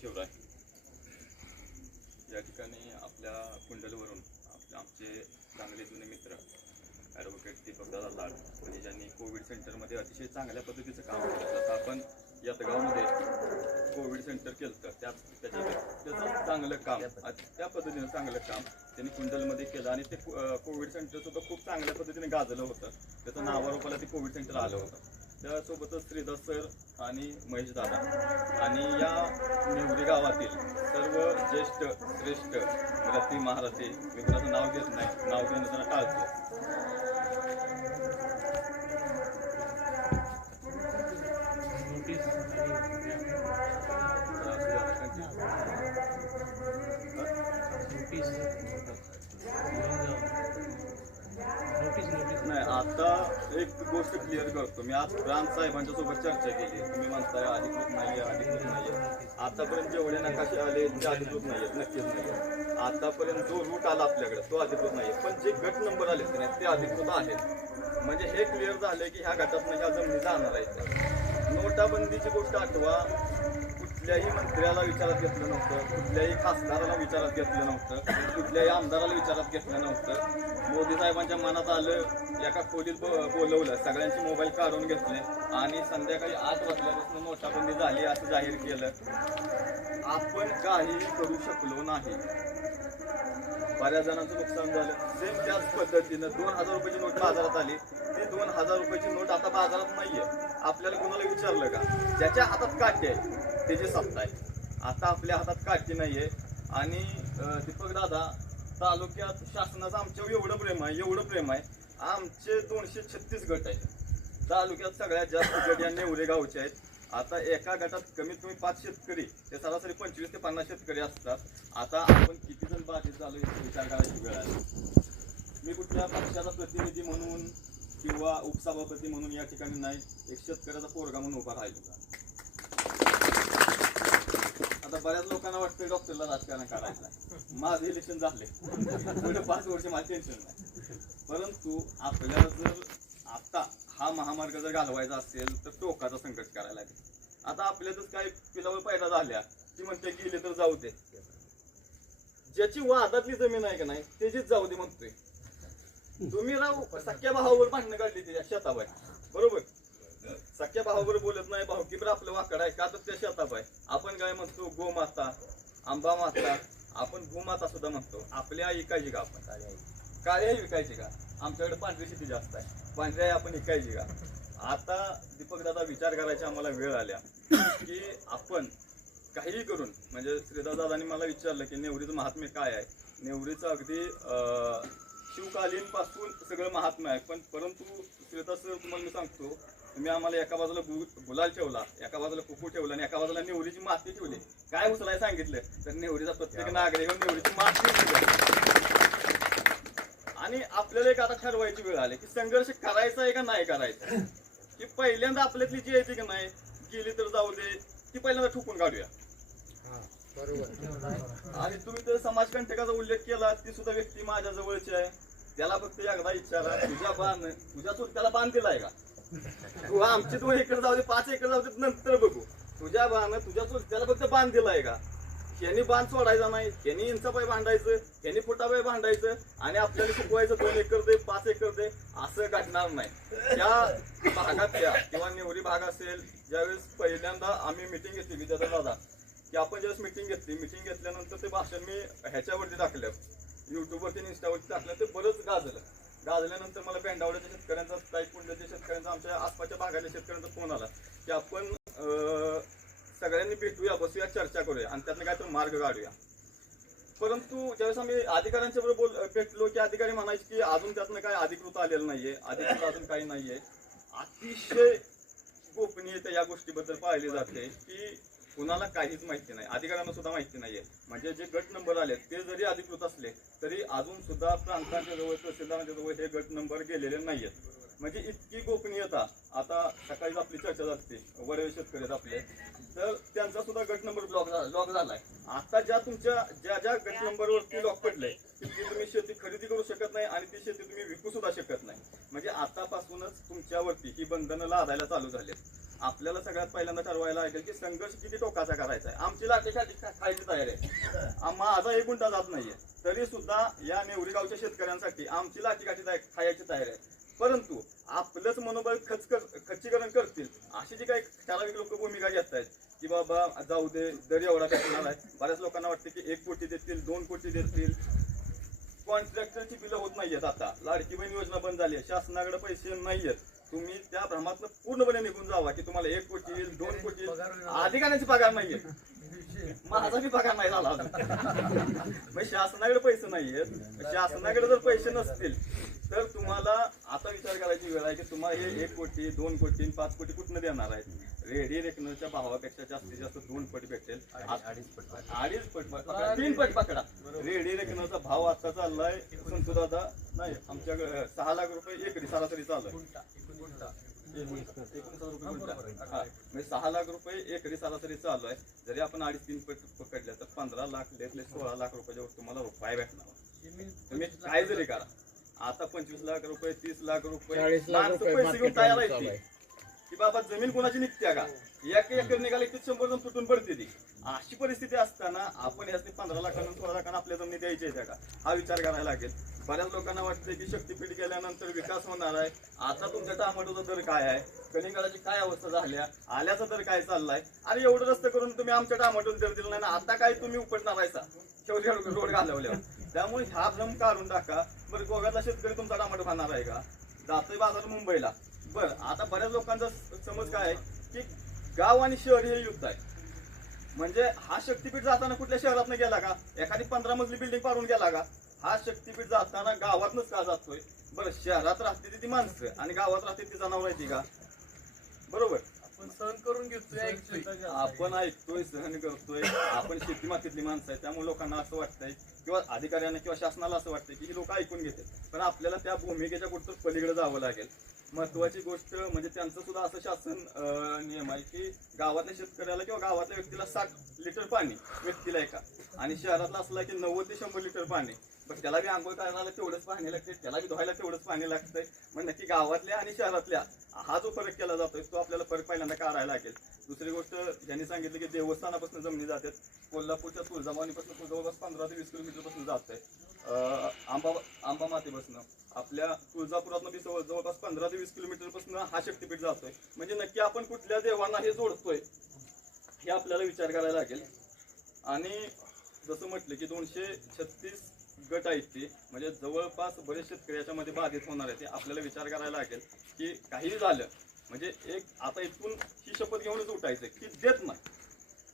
शिवराय. या ठिकाणी आपल्या कुंडलवरून आमचे चांगले जुने मित्र ॲडव्होकेट दीपकदादा लाड म्हणजे ज्यांनी कोविड सेंटरमध्ये अतिशय चांगल्या पद्धतीचं काम केलं. जसं आपण यतगावमध्ये कोविड सेंटर केलं तर त्याचं चांगलं काम त्या पद्धतीनं चांगलं काम त्यांनी कुंडलमध्ये केलं आणि ते कोविड सेंटरसुद्धा खूप चांगल्या पद्धतीने गाजलं होतं. त्याचं नावारूपाला ते कोविड सेंटर आलं होतं. त्यासोबतच श्रीदास सर आणि महेश दादा आणि या नेवरी गावातील सर्व ज्येष्ठ श्रेष्ठ रथी महारथी मी कोणाचं नाव घेत नाही, नाव घेणं जरा टाळतो. नाही, आता एक गोष्ट क्लिअर करतो मी. आज प्रांत साहेबांच्या सोबत चर्चा केली. तुम्ही म्हणताय अधिकृत नाहीये. आतापर्यंत जेवढे नकाशे आले ते अधिकृत नाहीयेत, नक्कीच नाही. आतापर्यंत जो रूट आला आपल्याकडे तो अधिकृत नाहीये, पण जे गट नंबर आले ते अधिकृत आहेत. म्हणजे हे क्लिअर झालंय की ह्या गटातनं ह्या जमिनी जाणार आहेत. नोटाबंदीची गोष्ट आठवा, कुठल्याही मंत्र्याला विचारात घेतलं नव्हतं, कुठल्याही खासदाराला विचारात घेतलं नव्हतं, कुठल्याही आमदाराला विचारात घेतलं नव्हतं. मोदी साहेबांच्या मनात आलं, एका खोलीत बोलवलं, सगळ्यांचे मोबाईल काढून घेतले आणि संध्याकाळी 8 वाजल्यापासून नोटाबंदी झाली असं जाहीर केलं. आपण काही करू शकलो नाही. बऱ्याच जणांचं नुकसान झालं. सेम त्याच पद्धतीनं 2000 रुपयाची नोट बाजारात आली. ती 2000 रुपयाची नोट आता बाजारात नाहीये. आपल्याला कोणाला विचारलं का? ज्याच्या हातात काठी आहे त्याची सत्ता आहे. आता आपल्या हातात काठी नाहीये. आणि दीपक दादा, तालुक्यात शासनाचं आमच्यावर एवढं प्रेम आहे. आमचे 236 गट आहेत. तालुक्यात सगळ्यात जास्त गट या नेवरे गावचे आहेत. आता एका गटात कमीत कमी 5 शेतकरी ते सरासरी 25 ते 50 शेतकरी असतात. आता आपण किती जण बाधित झालो याचा विचार करायची वेळ आहे. मी कुठल्या पक्षाचा प्रतिनिधी म्हणून किंवा उपसभापती म्हणून या ठिकाणी नाही, एक शेतकऱ्याचा पोरगा म्हणून उभा राहिलो. आता बऱ्याच लोकांना वाटतं डॉक्टरला राजकारण करायचं. माझं इलेक्शन झाले, पुढे 5 वर्ष मला टेन्शन नाही. परंतु आपल्याला जर आता हा महामार्ग जर घालवायचा असेल तर टोकाचा संघर्ष करायला लागेल. आता आपल्यातच काही पिलावर पैदा झाल्या ती म्हणते गेले तर जाऊ दे. ज्याची वादातली जमीन आहे का नाही त्याचीच जाऊ दे म्हणतोय. तुम्ही राव सख्या भावावर भांडणं काढली त्याच्या शेताबाई, बरोबर? सख्या भावावर बोलत नाही, भावकीवर आपलं वाकड आहे का तर त्या शेताबाई. आपण काय म्हणतो? गोमाता, आंबा माता, आपण भूमाता सुद्धा म्हणतो. आपली आई विकायची का? आपण काळी आई विकायची का? आमच्याकडे पांढरी शेती जास्त आहे, पांढरी आई आपण विकायची का? आता दीपक दादा विचार करायची आम्हाला वेळ आल्या की आपण काहीही करून, म्हणजे श्रीदास दादांनी मला विचारलं की नेवरीचं महात्म्य काय आहे. नेवरीचं अगदी शिवकालीन पासून सगळं महात्म्य आहे. परंतु श्रीदास सर, तुम्हाला मी सांगतो, तुम्ही आम्हाला एका बाजूला गुलाल ठेवला, एका बाजूला कुकू ठेवला आणि एका बाजूला नेवरीची माती ठेवली. काय उचलाय सांगितलं तर नेवरीचा प्रत्येक नागरिक नेवरीची माती ठेवली. आणि आपल्याला एक आता ठरवायची वेळ आली की संघर्ष करायचा आहे का नाही करायचा. की पहिल्यांदा आपल्यातली जी येते की नाही गेली तर जाऊ दे, ती पहिल्यांदा ठुकून काढूया. आणि तुम्ही तर समाजकंटकाचा उल्लेख केला, ती सुद्धा व्यक्ती माझ्या जवळची आहे. त्याला फक्त एकदा विचारा, तुझ्या चुलत्याला बांध दिलाय का? तू आमची 2 एकर जाऊ दे, 5 एकर जाऊ दे, नंतर बघू. तुझ्या चुलत्याला फक्त बांध दिलाय का? यांनी बांध सोडायचा नाही, यांनी इंचापाय भांडायचं, यांनी फुटापाय भांडायचं आणि आपल्याला शिकवायचं 2 एकर दे, 5 एकर दे, असं घडणार नाही. त्या भागातल्या किंवा नेवरी भाग असेल, ज्यावेळेस पहिल्यांदा आम्ही मिटिंग घेतली विद्याधर दादा, की आपण ज्यावेळेस मिटिंग घेतल्यानंतर ते भाषण मी ह्याच्यावरती टाकलं, युट्यूबवरती आणि इंस्टावरती टाकलं. ते बरंच गाजल्यानंतर मला पेंडावड्याच्या शेतकऱ्यांचा, ताईकुंडच्या शेतकऱ्यांचा, आमच्या आसपासच्या भागातल्या शेतकऱ्यांचा फोन आला की आपण सगळ्यांनी भेटूया, बसूया, चर्चा करूया आणि त्यातनं काहीतरी मार्ग काढूया. परंतु ज्यावेळेस आम्ही अधिकाऱ्यांच्या बरोबर भेटलो की अधिकारी म्हणायचे की अजून त्यातनं काय अधिकृत आलेलं नाहीये, अधिकृत अजून काही नाहीये. अतिशय गोपनीयता या गोष्टीबद्दल पाहिली जाते की कुणाला काहीच माहिती नाही, अधिकाऱ्यांना सुद्धा माहिती नाहीये. म्हणजे जे गट नंबर आले ते जरी अधिकृत असले तरी अजून सुद्धा प्रांतांच्या जवळ, तहसीलदारांच्या जवळ हे गट नंबर गेलेले नाहीयेत. म्हणजे इतकी गोपनीयता. आता सकाळीच आपली चर्चा झाली, वडवे शेतकरी आहेत आपले, तर त्यांचा सुद्धा गट नंबर लॉक झालाय. आता ज्या गट नंबरवरती लॉक पडलंय ती तुम्ही शेती खरेदी करू शकत नाही आणि ती शेती तुम्ही विकू सुद्धा शकत नाही. म्हणजे आतापासूनच तुमच्यावरती ही बंधनं लादायला चालू झाली. आपल्याला सगळ्यात पहिल्यांदा ठरवायला लागेल की संघर्ष किती टोकाचा करायचा आहे. आमची लाठी खायची तयारी आहे. माझा एक गुंठा जात नाहीये तरी सुद्धा या नेवरी गावच्या शेतकऱ्यांसाठी आमची लाठी खायची तयारी आहे. परंतु आपलंच मनोबल खच्चीकरण करतील अशी जी काही ठराविक लोक भूमिका घेत आहेत की बाबा जाऊ दे दर एवढा भेटणार आहे. बऱ्याच लोकांना वाटतं की 1 कोटी देतील 2 कोटी देतील. कॉन्ट्रॅक्टरची बिलं होत नाहीयेत. आता लाडकी बहीण योजना बंद झाली आहे. शासनाकडे पैसे नाहीयेत. तुम्ही त्या भ्रमातनं पूर्णपणे निघून जावा की तुम्हाला 1 कोटी येईल 2 कोटी येईल. अधिकाऱ्यांची पगार नाहीये. माझा बी पगार नाही झाला. मग शासनाकडे पैसे नाहीयेत. शासनाकडे जर पैसे नसतील तर तुम्हाला आता विचार करायची वेळ आहे की तुम्हाला हे 1 कोटी 2 कोटी 5 कोटी कुठनं देणार आहेत. रेडी रेकनरच्या भावापेक्षा जास्तीत जास्त 2 पट भेटेल. 2.5 पट 3 पट पकडा. रेडी रेकनरचा भाव आता चाललाय संतू दादा नाही आमच्याकडे 6 लाख रुपये एकरी सरासरी चालू आहे. 6 लाख रुपये एकरी सरासरी चालू आहे. जरी आपण 2.5-3 पट पकडल्या तर 15 लाख 16 लाख रुपयाच्या वर तुम्हाला रुपये भेटणार. तुम्ही काय जरी करा आता 25 लाख रुपये 30 लाख रुपये पैसे घेऊन तयार आहे की बाबा जमीन कोणाची निघते का. 1 एकर निघाली की 100 जण तुटून पडते ती. अशी परिस्थिती असताना आपण याची 15 लाखांना 16 लाखांना आपल्या जमिनी द्यायची आहे का हा विचार करायला लागेल. बऱ्याच लोकांना वाटतं की शक्तीपीठ गेल्यानंतर विकास होणार आहे. आता तुमच्या टमाटोचा दर काय आहे कलिंगडाची काय अवस्था झाल्या आल्याचा दर काय चाललाय आणि एवढं रस्ते करून तुम्ही आमच्या टमाटोला दर दिला नाही ना आता काय तुम्ही उपटणार आहे शेवटी रोड घालवल्यावर. त्यामुळे हा भ्रम काढून टाका. बरं गोव्यातला शेतकरी तुमचा टमाटो खाणार आहे का. जातोय बाजार मुंबईला. बरं आता बऱ्याच लोकांचा समज काय आहे की गाव आणि शहर हे युद्ध आहे. म्हणजे हा शक्तीपीठ जाताना कुठल्या शहरात गेला का एखादी 15 मजली बिल्डिंग पाडून गेला का. हा शक्तीपीठ जाताना गावातनच का जातोय. बरं शहरात राहते ती माणसं आणि गावात राहते ती जनावरांची का. बरोबर आपण सहन करून घेतोय. आपण ऐकतोय सहन करतोय. आपण शेती मातीतली माणसं आहे. त्यामुळे लोकांना असं वाटतंय किंवा अधिकाऱ्यांना किंवा शासनाला असं वाटतंय की ही लोक ऐकून घेते. पण आपल्याला त्या भूमिकेच्या कुठं पलीकडे जावं लागेल. महत्वाची गोष्ट म्हणजे त्यांचं सुद्धा असं शासन नियम आहे की गावातल्या शेतकऱ्याला किंवा गावातल्या व्यक्तीला 60 लिटर पाणी व्यक्तीला एका आणि शहरातला असला की 90 ते 100 लिटर पाणी. पण त्याला बी आंघोळ करायला तेवढंच पाणी लागते त्याला बी धुवायला तेवढंच पाणी लागतंय. मग नक्की गावातल्या आणि शहरातल्या हा जो फरक केला जातोय तो आपल्याला फरक पहिल्यांदा काढायला लागेल. दुसरी गोष्ट यांनी सांगितलं की देवस्थानापासून जमिनी जातात. कोल्हापूरच्या तुळजाभवानीपासून जवळपास 15 ते 20 किलोमीटर पासून जात आहे. आंबा मातेपासून आपल्या तुळजापुरातनं बी जवळपास 15 ते 20 किलोमीटर पासून हा शक्तीपीठ जातोय. म्हणजे नक्की आपण कुठल्या देवांना हे जोडतोय हे आपल्याला विचार करायला लागेल. आणि जसं म्हटलं की 236 गट आहेत ते म्हणजे जवळपास बरेच शेतकरी याच्यामध्ये बाधित होणार आहे. ते आपल्याला विचार करायला लागेल की काहीही झालं म्हणजे एक आता इथून ही शपथ घेऊनच उठायचं की देत नाही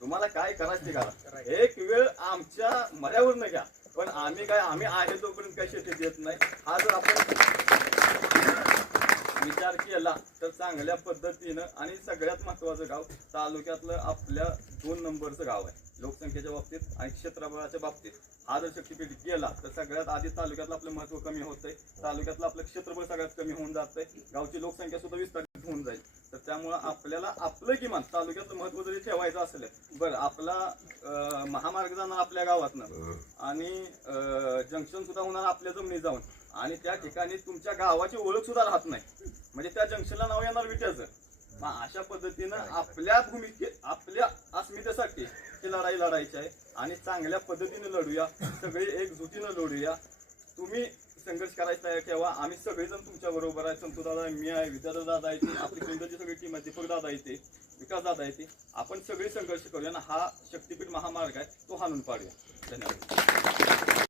तुम्हाला काय करायचं करा. एक वेळ आमच्या मर्यावर घ्या पण आम्ही आहे तोपर्यंत काही शेती देत नाही. हा जर आपण विचार केला तर चांगल्या पद्धतीनं आणि सगळ्यात महत्वाचं गाव तालुक्यातलं आपल्या 2 नंबरचं गाव आहे लोकसंख्येच्या बाबतीत आणि क्षेत्रफळाच्या बाबतीत. हा जर शक्तीपीठ गेला तर सगळ्यात आधी तालुक्यातलं आपलं महत्व कमी होतंय. तालुक्यातलं आपलं क्षेत्रफळ सगळ्यात कमी होऊन जातंय. गावची लोकसंख्या सुद्धा विस्तारित होऊन जाईल. तर त्यामुळं आपल्याला आपलं किमान तालुक्यातलं महत्व जरी ठेवायचं असेल बरं आपला महामार्ग जाणार आपल्या गावातनं आणि जंक्शन सुद्धा होणार आपल्या जमिनी जाऊन आणि त्या ठिकाणी तुमच्या गावाची ओळख सुद्धा राहत नाही म्हणजे त्या जंक्शनला नाव येणार विट्याचं. मग अशा पद्धतीनं आपल्या आपल्या अस्मितेसाठी ही लढाई लढायची आहे आणि चांगल्या पद्धतीने लढूया. सगळे एकजुटीनं लढूया. तुम्ही संघर्ष करायचा तयार ठेवा. आम्ही सगळेजण तुमच्या बरोबर आहे. संतू दादा मी आहे विद्याधर दादा आहे आपली केंद्राची सगळी टीम आहे. दीपक दादा येते विकास दादा येते. आपण सगळे संघर्ष करूया ना. हा शक्तीपीठ महामार्ग आहे तो हाणून पाडूया. धन्यवाद.